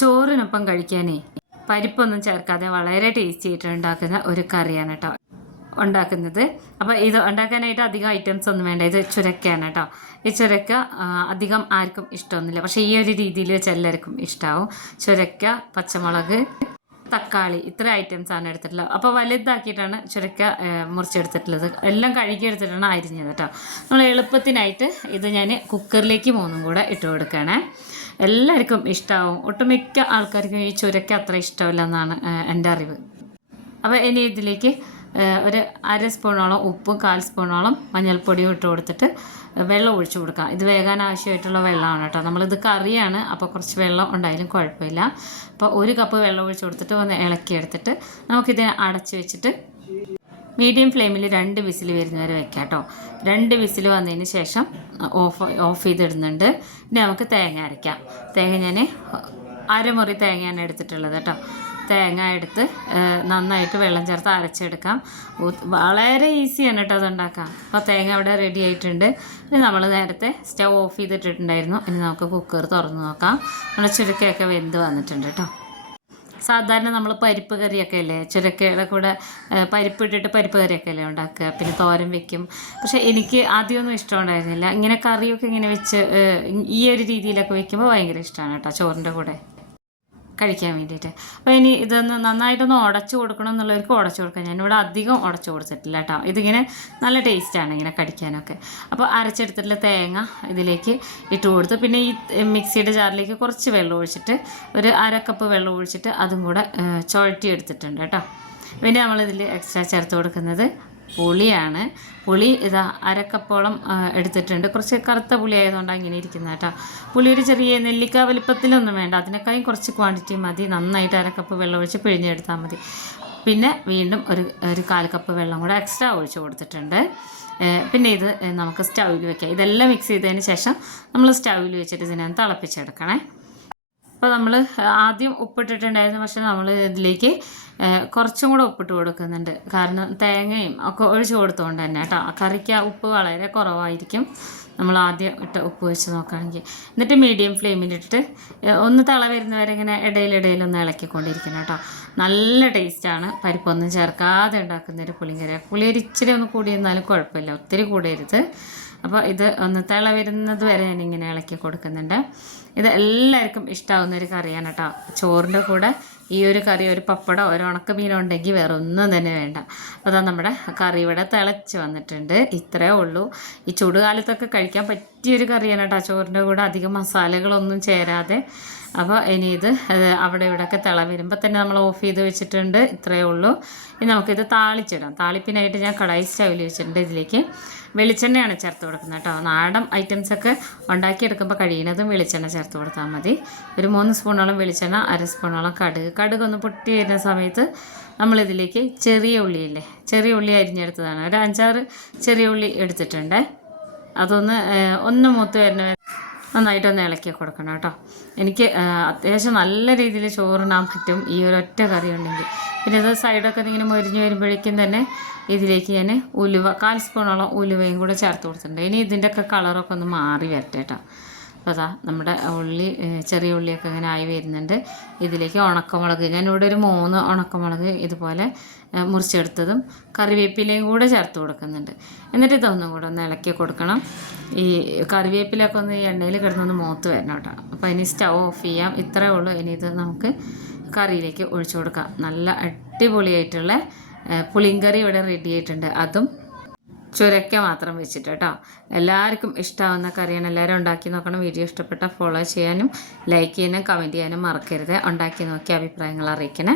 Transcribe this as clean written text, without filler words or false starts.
ചോറിനൊപ്പം കഴിക്കാനേ പരിപ്പൊന്നും ചേർക്കാതെ വളരെ ടേസ്റ്റി ആയിട്ട് ഉണ്ടാക്കുന്ന ഒരു കറിയാണ് കേട്ടോ ഉണ്ടാക്കുന്നത്. അപ്പോൾ ഇത് ഉണ്ടാക്കാനായിട്ട് അധികം ഐറ്റംസ് ഒന്നും വേണ്ട. ഇത് ചുരക്കയാണ് കേട്ടോ. ഈ ചുരക്ക അധികം ആർക്കും ഇഷ്ടമൊന്നുമില്ല, പക്ഷേ ഈ ഒരു രീതിയിൽ വെച്ച് എല്ലാവർക്കും ഇഷ്ടമാവും. ചുരക്ക, പച്ചമുളക്, തക്കാളി, ഇത്ര ഐറ്റംസാണ് എടുത്തിട്ടുള്ളത്. അപ്പോൾ വലുതാക്കിയിട്ടാണ് ചുരക്ക മുറിച്ചെടുത്തിട്ടുള്ളത്. എല്ലാം കഴുകി എടുത്തിട്ടാണ് അരിഞ്ഞത് കേട്ടോ. നമ്മൾ എളുപ്പത്തിനായിട്ട് ഇത് ഞാൻ കുക്കറിലേക്ക് 3 കൂടെ ഇട്ട് കൊടുക്കുകയാണ്. എല്ലാവർക്കും ഇഷ്ടമാവും. ഒട്ടുമിക്ക ആൾക്കാർക്കും ഈ ചുരക്ക അത്ര ഇഷ്ടമില്ല എന്നാണ് എൻ്റെ അറിവ്. അപ്പോൾ ഇനി ഇതിലേക്ക് ഒരു 1/2 സ്പൂണോളം ഉപ്പും 1/4 സ്പൂണോളം മഞ്ഞൾപ്പൊടിയും ഇട്ട് കൊടുത്തിട്ട് വെള്ളം ഒഴിച്ചു കൊടുക്കാം. ഇത് വേകാൻ ആവശ്യമായിട്ടുള്ള വെള്ളമാണ് കേട്ടോ. നമ്മളിത് കറിയാണ്, അപ്പോൾ കുറച്ച് വെള്ളം ഉണ്ടായാലും കുഴപ്പമില്ല. അപ്പോൾ 1 കപ്പ് വെള്ളം ഒഴിച്ചു കൊടുത്തിട്ട് ഒന്ന് ഇളക്കിയെടുത്തിട്ട് നമുക്കിതിനെ അടച്ച് വെച്ചിട്ട് മീഡിയം ഫ്ലെയിമിൽ 2 വിസിൽ വരുന്നവരെ വെക്കാം കേട്ടോ. 2 വിസിൽ വന്നതിന് ശേഷം ഓഫ് ചെയ്തിടുന്നുണ്ട്. ഇനി നമുക്ക് തേങ്ങ അരയ്ക്കാം. തേങ്ങ ഞാൻ 1/2 മുറി തേങ്ങയാണ് എടുത്തിട്ടുള്ളത് കേട്ടോ. തേങ്ങ എടുത്ത് നന്നായിട്ട് വെള്ളം ചേർത്ത് അരച്ചെടുക്കാം. വളരെ ഈസിയാണ് കേട്ടോ അതുണ്ടാക്കാം. അപ്പോൾ തേങ്ങ അവിടെ റെഡി ആയിട്ടുണ്ട്. ഇനി നമ്മൾ നേരത്തെ സ്റ്റവ് ഓഫ് ചെയ്തിട്ടുണ്ടായിരുന്നു. ഇനി നമുക്ക് കുക്കർ തുറന്ന് നോക്കാം. നമ്മുടെ ചുരുക്കയൊക്കെ വെന്ത് വന്നിട്ടുണ്ട് കേട്ടോ. സാധാരണ നമ്മൾ പരിപ്പ് കറിയൊക്കെ അല്ലേ, ചുരക്കയുടെ കൂടെ പരിപ്പ് ഇട്ടിട്ട് പരിപ്പ് കറിയൊക്കെ അല്ലേ ഉണ്ടാക്കുക, പിന്നെ തോരൻ വെക്കും. പക്ഷേ എനിക്ക് ആദ്യമൊന്നും ഇഷ്ടമുണ്ടായിരുന്നില്ല. ഇങ്ങനെ കറിയൊക്കെ ഇങ്ങനെ വെച്ച് ഈ ഒരു രീതിയിലൊക്കെ വെക്കുമ്പോൾ ഭയങ്കര ഇഷ്ടമാണ് കേട്ടോ ചോറിൻ്റെ കൂടെ കഴിക്കാൻ വേണ്ടിയിട്ട്. അപ്പോൾ ഇനി ഇതൊന്ന് നന്നായിട്ടൊന്ന് ഉടച്ചു കൊടുക്കണം എന്നുള്ളവർക്ക് ഉടച്ചു കൊടുക്കാം. ഞാനിവിടെ അധികം ഉടച്ചു കൊടുത്തിട്ടില്ല കേട്ടോ. ഇതിങ്ങനെ നല്ല ടേസ്റ്റാണ് ഇങ്ങനെ കടിക്കാനൊക്കെ. അപ്പോൾ അരച്ചെടുത്തിട്ടുള്ള തേങ്ങ ഇതിലേക്ക് ഇട്ട് കൊടുത്ത് പിന്നെ ഈ മിക്സിയുടെ ജാറിലേക്ക് കുറച്ച് വെള്ളം ഒഴിച്ചിട്ട് ഒരു 1/2 കപ്പ് വെള്ളം ഒഴിച്ചിട്ട് അതും കൂടെ ചുഴറ്റി എടുത്തിട്ടുണ്ട് കേട്ടോ. പിന്നെ നമ്മളിതിൽ എക്സ്ട്രാ ചേർത്ത് കൊടുക്കുന്നത് പുളിയാണ്. പുളി ഇതാ 1/2 കപ്പോളം എടുത്തിട്ടുണ്ട്. കുറച്ച് കറുത്ത പുളി ആയതുകൊണ്ടാണ് ഇങ്ങനെ ഇരിക്കുന്നത് കേട്ടോ. പുളി ഒരു ചെറിയ നെല്ലിക്ക വലിപ്പത്തിലൊന്നും വേണ്ട, അതിനേക്കാളും കുറച്ച് ക്വാണ്ടിറ്റി മതി. നന്നായിട്ട് 1/2 കപ്പ് വെള്ളം ഒഴിച്ച് പിഴിഞ്ഞെടുത്താൽ മതി. പിന്നെ വീണ്ടും ഒരു 1/4 കപ്പ് വെള്ളം കൂടെ എക്സ്ട്രാ ഒഴിച്ച് കൊടുത്തിട്ടുണ്ട്. പിന്നെ ഇത് നമുക്ക് സ്റ്റൗവിൽ വെക്കാം. ഇതെല്ലാം മിക്സ് ചെയ്തതിന് ശേഷം നമ്മൾ സ്റ്റൗവിൽ വെച്ചിട്ട് ഇതിനെ തിളപ്പിച്ചെടുക്കണേ. അപ്പോൾ നമ്മൾ ആദ്യം ഉപ്പിട്ടിട്ടുണ്ടായിരുന്നു, പക്ഷേ നമ്മൾ ഇതിലേക്ക് കുറച്ചും കൂടെ ഉപ്പിട്ട് കൊടുക്കുന്നുണ്ട്. കാരണം തേങ്ങയും ഒക്കെ ഒഴിച്ച് കൊടുത്തുകൊണ്ട് തന്നെ കേട്ടോ. കറിക്ക് ഉപ്പ് വളരെ കുറവായിരിക്കും നമ്മൾ ആദ്യം ഇട്ട് ഉപ്പ് വെച്ച് നോക്കുകയാണെങ്കിൽ. എന്നിട്ട് മീഡിയം ഫ്ലെയിമിലിട്ടിട്ട് ഒന്ന് തിള വരുന്നവരെ ഇങ്ങനെ ഇടയിലിടയിലൊന്ന് ഇളക്കിക്കൊണ്ടിരിക്കണം കേട്ടോ. നല്ല ടേസ്റ്റാണ്. പരിപ്പൊന്നും ചേർക്കാതെ ഉണ്ടാക്കുന്നൊരു പുളിങ്കറി. പുളിയൊരു ഇച്ചിരി ഒന്ന് കൂടിയിരുന്നാലും കുഴപ്പമില്ല, ഒത്തിരി കൂടരുത്. അപ്പോൾ ഇത് ഒന്ന് തിള വരുന്നത് വരെ ഞാനിങ്ങനെ ഇളക്കി കൊടുക്കുന്നുണ്ട്. ഇത് എല്ലാവർക്കും ഇഷ്ടമാവുന്നൊരു കറിയാണ് കേട്ടോ. ചോറിൻ്റെ കൂടെ ഈ ഒരു കറി, ഒരു പപ്പടമോ ഒരു ഉണക്കമീനോ ഉണ്ടെങ്കിൽ വേറെ ഒന്നും തന്നെ വേണ്ട. അപ്പോൾ അതാ നമ്മുടെ കറി ഇവിടെ തിളച്ച് വന്നിട്ടുണ്ട്. ഇത്രയേ ഉള്ളൂ. ഈ ചൂടുകാലത്തൊക്കെ കഴിക്കാൻ പറ്റിയൊരു കറിയാണ് കേട്ടോ, ചോറിൻ്റെ കൂടെ അധികം മസാലകളൊന്നും ചേരാതെ. അപ്പോൾ ഇനി ഇത് അവിടെ ഇവിടെയൊക്കെ തിള വരുമ്പോൾ തന്നെ നമ്മൾ ഓഫ് ചെയ്ത് വെച്ചിട്ടുണ്ട്. ഇത്രയേ ഉള്ളൂ. ഇനി നമുക്കിത് താളിച്ചിടാം. താളിപ്പിനായിട്ട് ഞാൻ കടായി സ്റ്റൗവിൽ വെച്ചിട്ടുണ്ട്. ഇതിലേക്ക് വെളിച്ചെണ്ണയാണ് ചേർത്ത് കൊടുക്കുന്നത് കേട്ടോ. നാടൻ ഐറ്റംസൊക്കെ ഉണ്ടാക്കിയെടുക്കുമ്പോൾ കഴിയുന്നതും വെളിച്ചെണ്ണ ചേർത്ത് കൊടുത്താൽ മതി. ഒരു 3 സ്പൂണോളം വെളിച്ചെണ്ണ, 1/2 സ്പൂണോളം കടുക് ഒന്ന് പൊട്ടി വരുന്ന സമയത്ത് നമ്മളിതിലേക്ക് ചെറിയ ഉള്ളിയില്ലേ, ചെറിയ ഉള്ളി അരിഞ്ഞെടുത്തതാണ്. ഒരു 5-6 ചെറിയ ഉള്ളി എടുത്തിട്ടുണ്ട്. ഒന്ന് മൂത്ത് വരുന്ന നന്നായിട്ടൊന്ന് ഇളക്കി കൊടുക്കണം കേട്ടോ. എനിക്ക് അത്യാവശ്യം നല്ല രീതിയിൽ ചോറിനാൻ പറ്റും ഈ ഒരൊറ്റ കറി ഉണ്ടെങ്കിൽ. പിന്നെ ഇത് സൈഡൊക്കെ ഇങ്ങനെ മൊരിഞ്ഞ് വരുമ്പോഴേക്കും തന്നെ ഇതിലേക്ക് ഞാൻ 1/4 സ്പൂണോളം ഉലുവയും കൂടെ ചേർത്ത് കൊടുത്തിട്ടുണ്ട്. ഇനി ഇതിൻ്റെയൊക്കെ കളറൊക്കെ ഒന്ന് മാറി വരട്ടെ കേട്ടോ. അപ്പോൾ അതാ നമ്മുടെ ചെറിയ ഉള്ളിയൊക്കെ ഇങ്ങനെ ആയി വരുന്നുണ്ട്. ഇതിലേക്ക് ഉണക്കമുളക്, ഞാനിവിടെ ഒരു 3 ഉണക്കമുളക് ഇതുപോലെ മുറിച്ചെടുത്തതും കറിവേപ്പിലയും കൂടെ ചേർത്ത് കൊടുക്കുന്നുണ്ട്. എന്നിട്ട് ഇതൊന്നും കൂടെ ഒന്ന് ഇളക്കി കൊടുക്കണം. ഈ കറിവേപ്പിലൊക്കെ ഒന്ന് ഈ എണ്ണയിൽ കിടന്നൊന്ന് മൂത്ത് വരണം കേട്ടോ. അപ്പോൾ ഇനി സ്റ്റൗ ഓഫ് ചെയ്യാം. ഇത്രയേ ഉള്ളൂ. ഇനി ഇത് നമുക്ക് കറിയിലേക്ക് ഒഴിച്ചു കൊടുക്കാം. നല്ല അടിപൊളിയായിട്ടുള്ള പുളിങ്കറി ഇവിടെ റെഡി ആയിട്ടുണ്ട്. അതും ചുരക്ക മാത്രം വെച്ചിട്ട് കേട്ടോ. എല്ലാവർക്കും ഇഷ്ടമാവുന്ന കറിയാണ്. എല്ലാവരും ഉണ്ടാക്കി നോക്കണം. വീഡിയോ ഇഷ്ടപ്പെട്ടാൽ ഫോളോ ചെയ്യാനും ലൈക്ക് ചെയ്യാനും കമൻറ്റ് ചെയ്യാനും മറക്കരുത്. ഉണ്ടാക്കി നോക്കി അഭിപ്രായങ്ങൾ അറിയിക്കണേ.